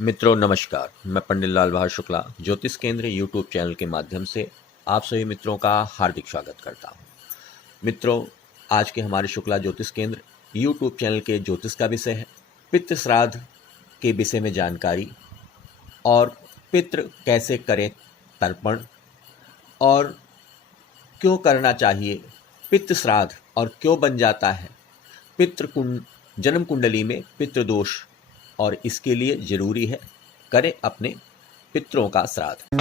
मित्रों नमस्कार। मैं पंडित लाल बहादुर शुक्ला ज्योतिष केंद्र यूट्यूब चैनल के माध्यम से आप सभी मित्रों का हार्दिक स्वागत करता हूं। मित्रों, आज के हमारे शुक्ला ज्योतिष केंद्र यूट्यूब चैनल के ज्योतिष का विषय है पितृ श्राद्ध के विषय में जानकारी और पितृ कैसे करें तर्पण और क्यों करना चाहिए पितृ श्राद्ध और क्यों बन जाता है जन्म कुंडली में पितृदोष और इसके लिए जरूरी है करें अपने पितरों का श्राद्ध।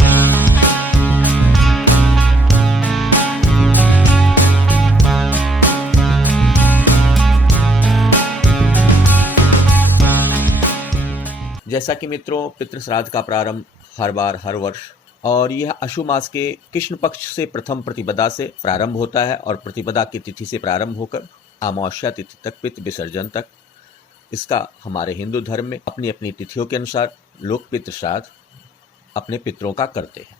जैसा कि मित्रों, पितृ श्राद्ध का प्रारंभ हर बार हर वर्ष और यह आशु मास के कृष्ण पक्ष से प्रथम प्रतिपदा से प्रारंभ होता है और प्रतिपदा की तिथि से प्रारंभ होकर अमावस्या तिथि तक पितृ विसर्जन तक इसका हमारे हिंदू धर्म में अपनी अपनी तिथियों के अनुसार लोग पितृ श्राद्ध अपने पितरों का करते हैं।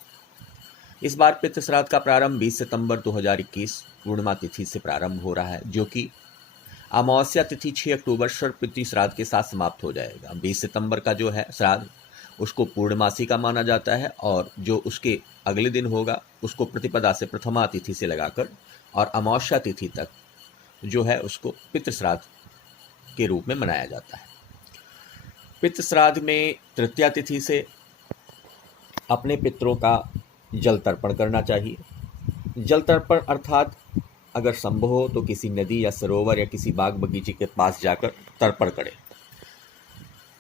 इस बार पितृ श्राद्ध का प्रारंभ 20 सितंबर 2021 पूर्णिमा तिथि से प्रारंभ हो रहा है, जो कि अमावस्या तिथि 6 अक्टूबर सर्व पितृ श्राद्ध के साथ समाप्त हो जाएगा। 20 सितंबर का जो है श्राद्ध उसको पूर्णमासी का माना जाता है और जो उसके अगले दिन होगा उसको प्रतिपदा से प्रथमा तिथि से लगाकर और अमावस्या तिथि तक जो है उसको पितृ श्राद्ध के रूप में मनाया जाता है। पितृ श्राद्ध में तृतीया तिथि से अपने पितरों का जल तर्पण करना चाहिए। जल तर्पण अर्थात अगर संभव हो तो किसी नदी या सरोवर या किसी बाग बगीचे के पास जाकर तर्पण करें।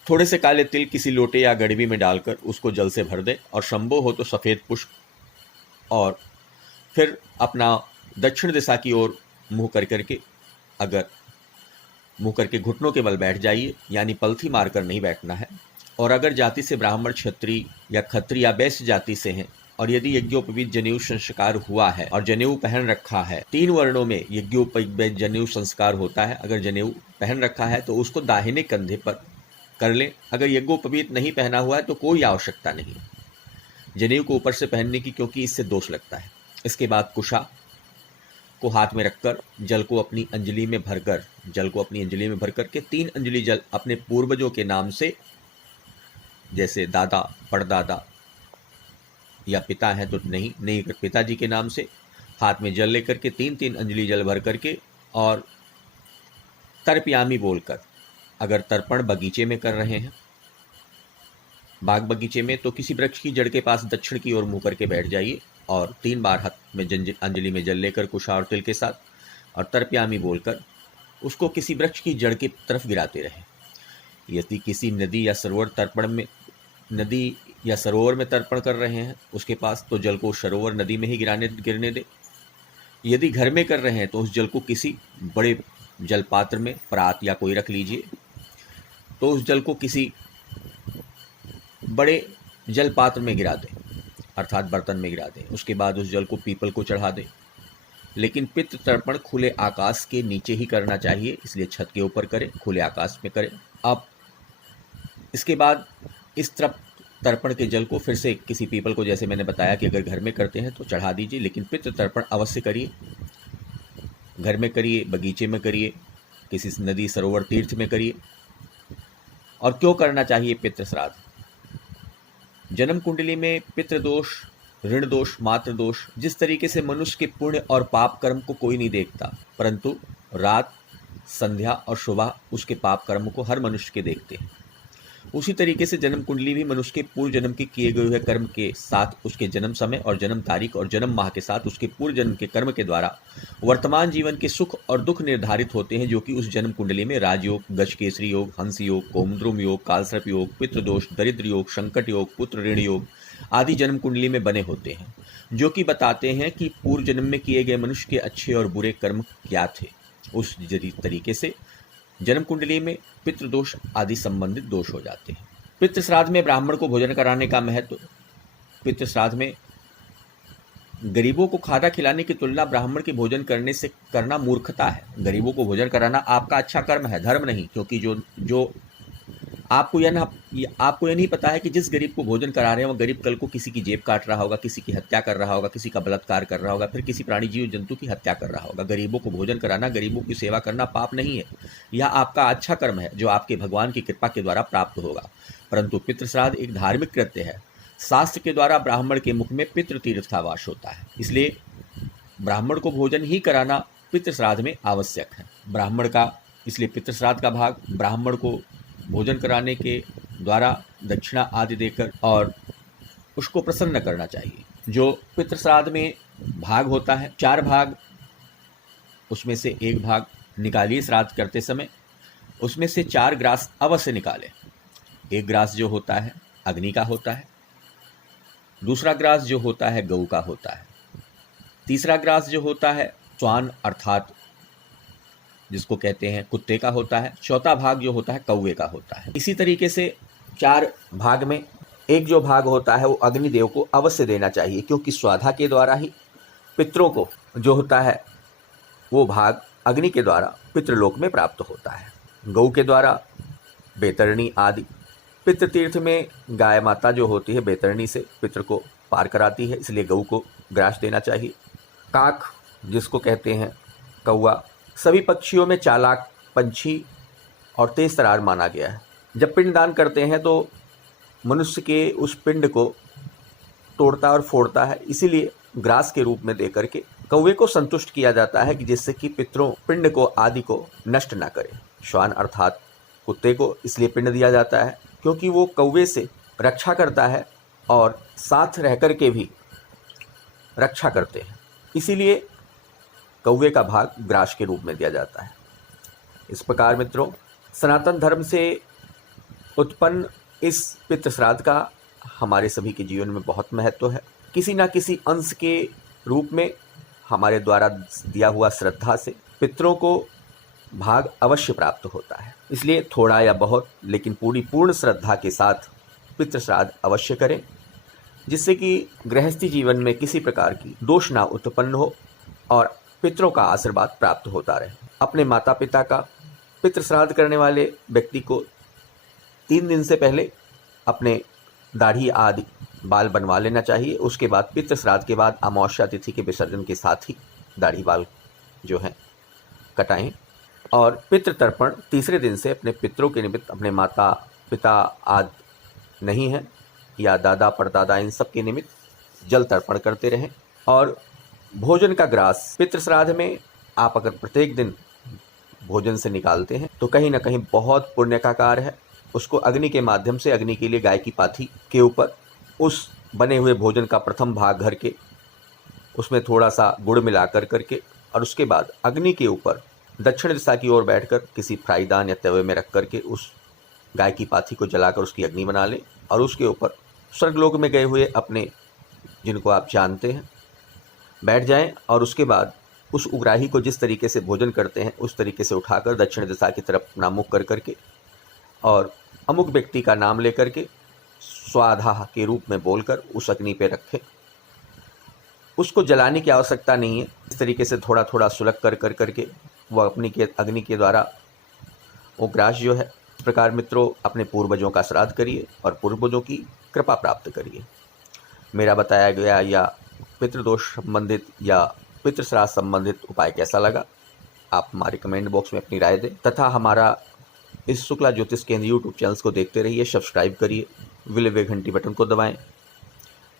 थोड़े से काले तिल किसी लोटे या गड़बी में डालकर उसको जल से भर दें और संभव हो तो सफ़ेद पुष्प और फिर अपना दक्षिण दिशा की ओर मुँह करके अगर मुँह करके घुटनों के बल बैठ जाइए, यानी पलथी मारकर नहीं बैठना है। और अगर जाति से ब्राह्मण, क्षत्रिय या खत्री या वैश्य जाति से हैं और यदि यज्ञोपवीत जनेऊ संस्कार हुआ है और जनेऊ पहन रखा है, 3 वर्णों में यज्ञोपवीत जनेऊ संस्कार होता है, अगर जनेऊ पहन रखा है तो उसको दाहिने कंधे पर कर लें। अगर यज्ञोपवीत नहीं पहना हुआ है तो कोई आवश्यकता नहीं जनेऊ को ऊपर से पहनने की, क्योंकि इससे दोष लगता है। इसके बाद कुशा को हाथ में रखकर जल को अपनी अंजलि में भरकर के 3 अंजलि जल अपने पूर्वजों के नाम से, जैसे दादा, परदादा या पिता है तो नहीं पिताजी के नाम से हाथ में जल लेकर के 3-3 अंजलि जल भर करके और तर्पयामी बोलकर, अगर तर्पण बगीचे में कर रहे हैं, बाग बगीचे में, तो किसी वृक्ष की जड़ के पास दक्षिण की ओर मुँह करके बैठ जाइए और 3 बार हाथ में अंजलि में जल लेकर कुशा और तिल के साथ और तर्पयामी बोलकर उसको किसी वृक्ष की जड़ की तरफ गिराते रहें। यदि किसी नदी या सरोवर में तर्पण कर रहे हैं उसके पास, तो जल को सरोवर नदी में ही गिरने दें। यदि घर में कर रहे हैं तो उस जल को किसी बड़े जल पात्र में, परात या कोई रख लीजिए, तो उस जल को किसी बड़े जल पात्र में गिरा दें, अर्थात बर्तन में गिरा दें। उसके बाद उस जल को पीपल को चढ़ा दें। लेकिन पितृ तर्पण खुले आकाश के नीचे ही करना चाहिए, इसलिए छत के ऊपर करें, खुले आकाश में करें। अब इसके बाद इस तर्पण के जल को फिर से किसी पीपल को, जैसे मैंने बताया कि अगर घर में करते हैं तो चढ़ा दीजिए, लेकिन पितृ तर्पण अवश्य करिए। घर में करिए, बगीचे में करिए, किसी नदी, सरोवर, तीर्थ में करिए। और क्यों करना चाहिए पितृ श्राद्ध? जन्म कुंडली में पितृदोष, ऋण दोष, मातृ दोष, जिस तरीके से मनुष्य के पुण्य और पाप कर्म को कोई नहीं देखता, परंतु रात, संध्या और सुबह उसके पाप कर्म को हर मनुष्य के देखते हैं, उसी तरीके से जन्म कुंडली भी मनुष्य के पूर्व जन्म के किए गए हुए कर्म के साथ उसके जन्म समय और जन्म तारीख और जन्म माह के साथ उसके पूर्व जन्म के कर्म के द्वारा वर्तमान जीवन के सुख और दुख निर्धारित होते हैं, जो कि उस जन्म कुंडली में राजयोग, गजकेसरी योग, हंस योग, कोमद्रुम योग, कालसर्प योग, पितृदोष, दरिद्र योग, संकट योग, पुत्र ऋण योग आदि जन्म कुंडली में बने होते हैं, जो कि बताते हैं कि पूर्व जन्म में किए गए मनुष्य के अच्छे और बुरे कर्म क्या थे। उस तरीके से जन्म कुंडली में पितृदोष आदि संबंधित दोष हो जाते हैं। पितृ श्राद्ध में ब्राह्मण को भोजन कराने का महत्व। पितृ श्राद्ध में गरीबों को खाना खिलाने की तुलना ब्राह्मण के भोजन करने से करना मूर्खता है। गरीबों को भोजन कराना आपका अच्छा कर्म है, धर्म नहीं, क्योंकि जो आपको यह नहीं पता है कि जिस गरीब को भोजन करा रहे हैं वो गरीब कल को किसी की जेब काट रहा होगा, किसी की हत्या कर रहा होगा, किसी का बलात्कार कर रहा होगा, फिर किसी प्राणी जीव जंतु की हत्या कर रहा होगा। गरीबों को भोजन कराना, गरीबों की सेवा करना पाप नहीं है, यह आपका अच्छा कर्म है जो आपके भगवान की कृपा के द्वारा प्राप्त होगा। परंतु पितृ श्राद्ध एक धार्मिक कृत्य है। शास्त्र के द्वारा ब्राह्मण के मुख में पितृ तीर्थावास होता है, इसलिए ब्राह्मण को भोजन ही कराना पितृ श्राद्ध में आवश्यक है। ब्राह्मण का इसलिए पितृ श्राद्ध का भाग ब्राह्मण को भोजन कराने के द्वारा दक्षिणा आदि देकर और उसको प्रसन्न करना चाहिए। जो पितृ श्राद्ध में भाग होता है 4 भाग, उसमें से 1 भाग निकालिए श्राद्ध करते समय, उसमें से 4 ग्रास अवश्य निकालें। 1 ग्रास जो होता है अग्नि का होता है, दूसरा ग्रास जो होता है गऊ का होता है, तीसरा ग्रास जो होता है श्वान अर्थात जिसको कहते हैं कुत्ते का होता है, चौथा भाग जो होता है कौवे का होता है। इसी तरीके से 4 भाग में एक जो भाग होता है वो अग्निदेव को अवश्य देना चाहिए, क्योंकि स्वाधा के द्वारा ही पितरों को जो होता है वो भाग अग्नि के द्वारा पितृलोक में प्राप्त होता है। गौ के द्वारा बैतरणी आदि, पितृतीर्थ में गाय माता जो होती है बैतरणी से पितृ को पार कराती है, इसलिए गऊ को ग्रास देना चाहिए। काक जिसको कहते हैं कौवा, सभी पक्षियों में चालाक पंछी और तेज तरार माना गया है। जब पिंडदान करते हैं तो मनुष्य के उस पिंड को तोड़ता और फोड़ता है, इसीलिए ग्रास के रूप में देकर के कौवे को संतुष्ट किया जाता है कि जिससे कि पितरों पिंड को आदि को नष्ट ना करे। श्वान अर्थात कुत्ते को इसलिए पिंड दिया जाता है क्योंकि वो कौवे से रक्षा करता है और साथ रह कर के भी रक्षा करते हैं, इसीलिए कौवे का भाग ग्रास के रूप में दिया जाता है। इस प्रकार मित्रों, सनातन धर्म से उत्पन्न इस पितृ श्राद्ध का हमारे सभी के जीवन में बहुत महत्व है। किसी न किसी अंश के रूप में हमारे द्वारा दिया हुआ श्रद्धा से पितरों को भाग अवश्य प्राप्त होता है, इसलिए थोड़ा या बहुत लेकिन पूर्ण श्रद्धा के साथ पितृ श्राद्ध अवश्य करें, जिससे कि गृहस्थी जीवन में किसी प्रकार की दोष ना उत्पन्न हो और पितरों का आशीर्वाद प्राप्त होता रहे। अपने माता पिता का पितृ श्राद्ध करने वाले व्यक्ति को 3 दिन से पहले अपने दाढ़ी आदि बाल बनवा लेना चाहिए। उसके बाद पितृ श्राद्ध के बाद अमावस्या तिथि के विसर्जन के साथ ही दाढ़ी बाल जो हैं कटाएं और पितृ तर्पण तीसरे दिन से अपने पितरों के निमित्त, अपने माता पिता आदि नहीं है या दादा परदादा इन सब के निमित्त जल तर्पण करते रहें। और भोजन का ग्रास पितृ श्राद्ध में आप अगर प्रत्येक दिन भोजन से निकालते हैं तो कहीं ना कहीं बहुत पुण्य का कार्य है। उसको अग्नि के माध्यम से, अग्नि के लिए गाय की पाथी के ऊपर उस बने हुए भोजन का प्रथम भाग घर के उसमें थोड़ा सा गुड़ मिला कर करके और उसके बाद अग्नि के ऊपर दक्षिण दिशा की ओर बैठकर किसी फ्राईदान या तवे में रख करके उस गाय की पाथी को जलाकर उसकी अग्नि बना लें और उसके ऊपर स्वर्गलोक में गए हुए अपने जिनको आप जानते हैं बैठ जाएं और उसके बाद उस उग्राही को जिस तरीके से भोजन करते हैं उस तरीके से उठाकर दक्षिण दिशा की तरफ अपना मुख कर करके और अमुक व्यक्ति का नाम लेकर के स्वाधा के रूप में बोलकर उस अग्नि पे रखें। उसको जलाने की आवश्यकता नहीं है, इस तरीके से थोड़ा थोड़ा सुलग कर कर करके वह अपनी के अग्नि के द्वारा वो ग्रास जो है। इस प्रकार मित्रों, अपने पूर्वजों का श्राद्ध करिए और पूर्वजों की कृपा प्राप्त करिए। मेरा बताया गया या पितृदोष संबंधित या पितृ श्राद्ध संबंधित उपाय कैसा लगा, आप हमारे कमेंट बॉक्स में अपनी राय दें तथा हमारा इस शुक्ला ज्योतिष केंद्र यूट्यूब चैनल्स को देखते रहिए, सब्सक्राइब करिए, विले वे घंटी बटन को दबाएं,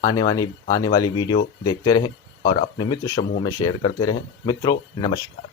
आने वाली वीडियो देखते रहें और अपने मित्र समूह में शेयर करते रहें। मित्रों नमस्कार।